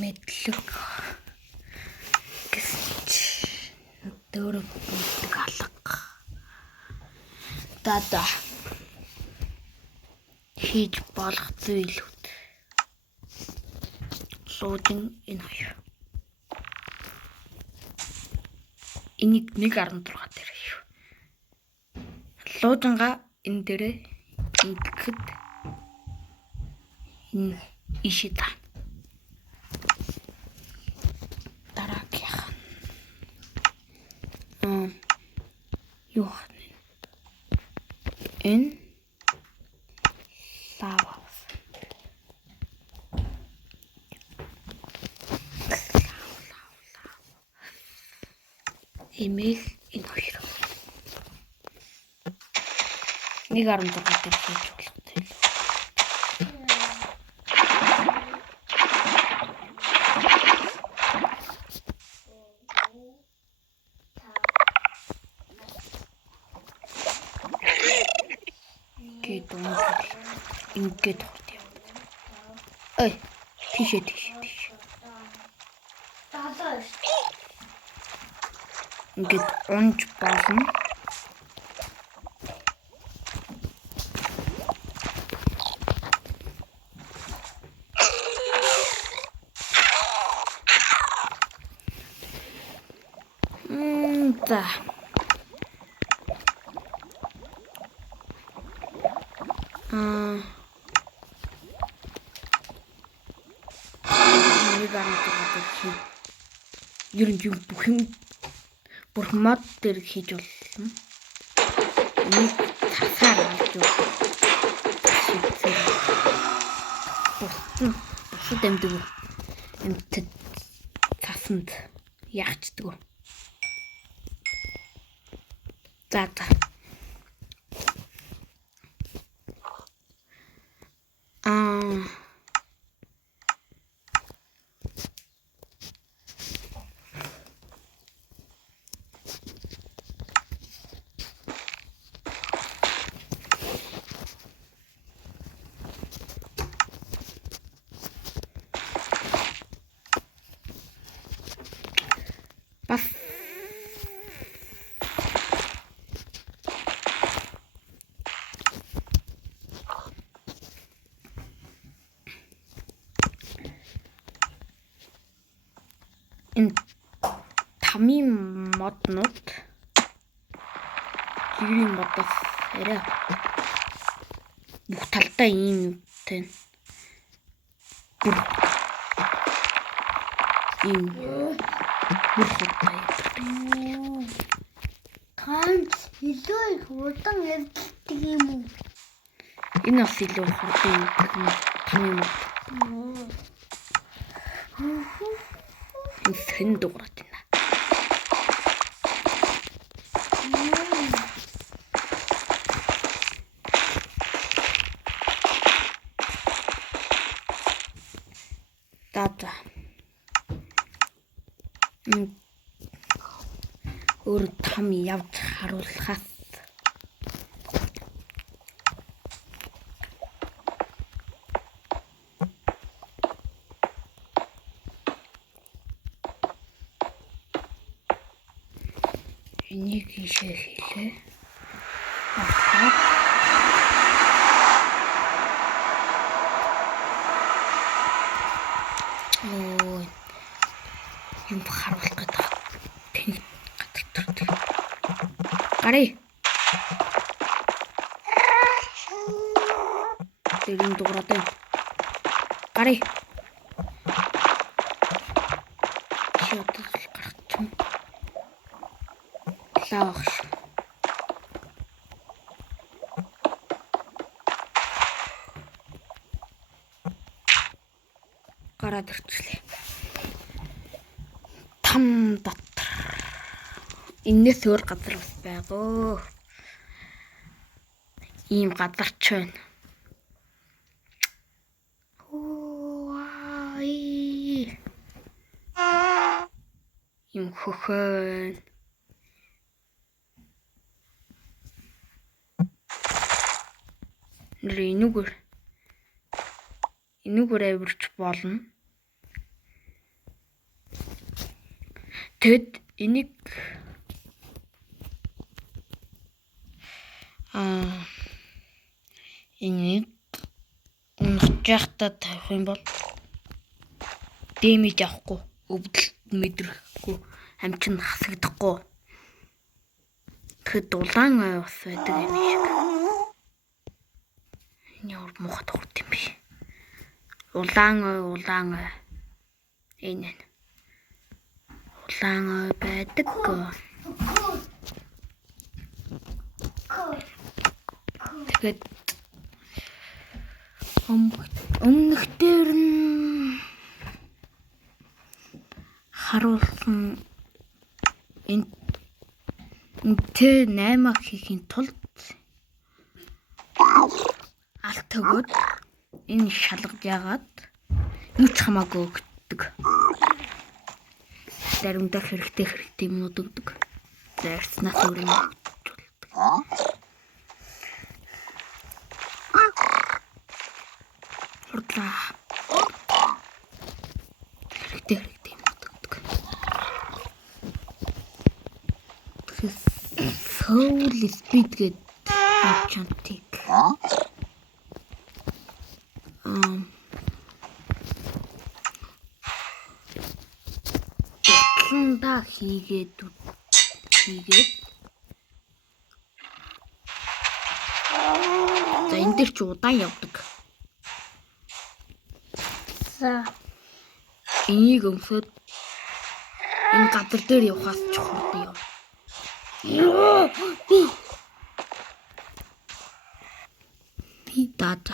мэдлэг гэж дөөрөг бүдэг алга. Дада хийж болох зүйлүүд. Луудын энэ хоёр. Энийг 1.16 дээр хийв. Луудынга энэ дээрээ ингэхэд энэ ишида. Дараагийнх. Юу хань? Энэ лава. Эмээл энэ хоёр. 1.16 дээр хийж болох зүйл. Ингээд хорт юм. Ой, тийш. Ингээд унж болно. За. Ер нь юм бүх юм бүр мод дээр хийж болно. Энийг цасаар алж болно. Бусад амьтад цасанд яачдаг. За. Бас энэ тамийн моднууд гэрийн модоос арай бүх талдаа ийм тань бүр ийм Ганц илүү их удаан явдаг юм уу? Энэ бас илүү хурдан тамийн мод. Хэн дуурайт байна. Дата. Өөр там явж харуулахаас энийг ийшээ хийлээ. Юм харуулах гэдэг. Гарыг. Тэрийн дуурайтай. Гарыг. Шотол гарчих. Лаах. Гараад ирчлээ. Там дотор. Энэс өөр газар бас байгоо. Ийм газар ч байна. Ийм хөхөн. Энүүгээр авирч болно. Тэгэд энийг энийг унах яхта тавих юм бол дэмэж авахгүй, өвдөлт мэдрэхгүй, амчин хасагдахгүй. Тэгэхэд улаан ой бас байдаг юм шиг. Энэ ямар муухай тохирд юм бэ? Улаан ой. Энэ. Улаан ой байдаг. Тэгээд өмнөх дээр нь харуулсан энтэй 8 хийхин тулд алт өгөөд энэ шалгаж яагаад юу ч хамаагүй өгдөг. Заримдаа хэрэгтэй юмнууд өгдөг. Зарснаас өөр юм өгдөг. Хурдлаа. Хэрэгтэй юмнууд өгдөг. Soul speed гэдэг чантик. Та хийгээд за энэ дээр ч удаан явдаг. За Энийг өмсөд энэ газар дээр явахаас ч хурдан яв. Би даа.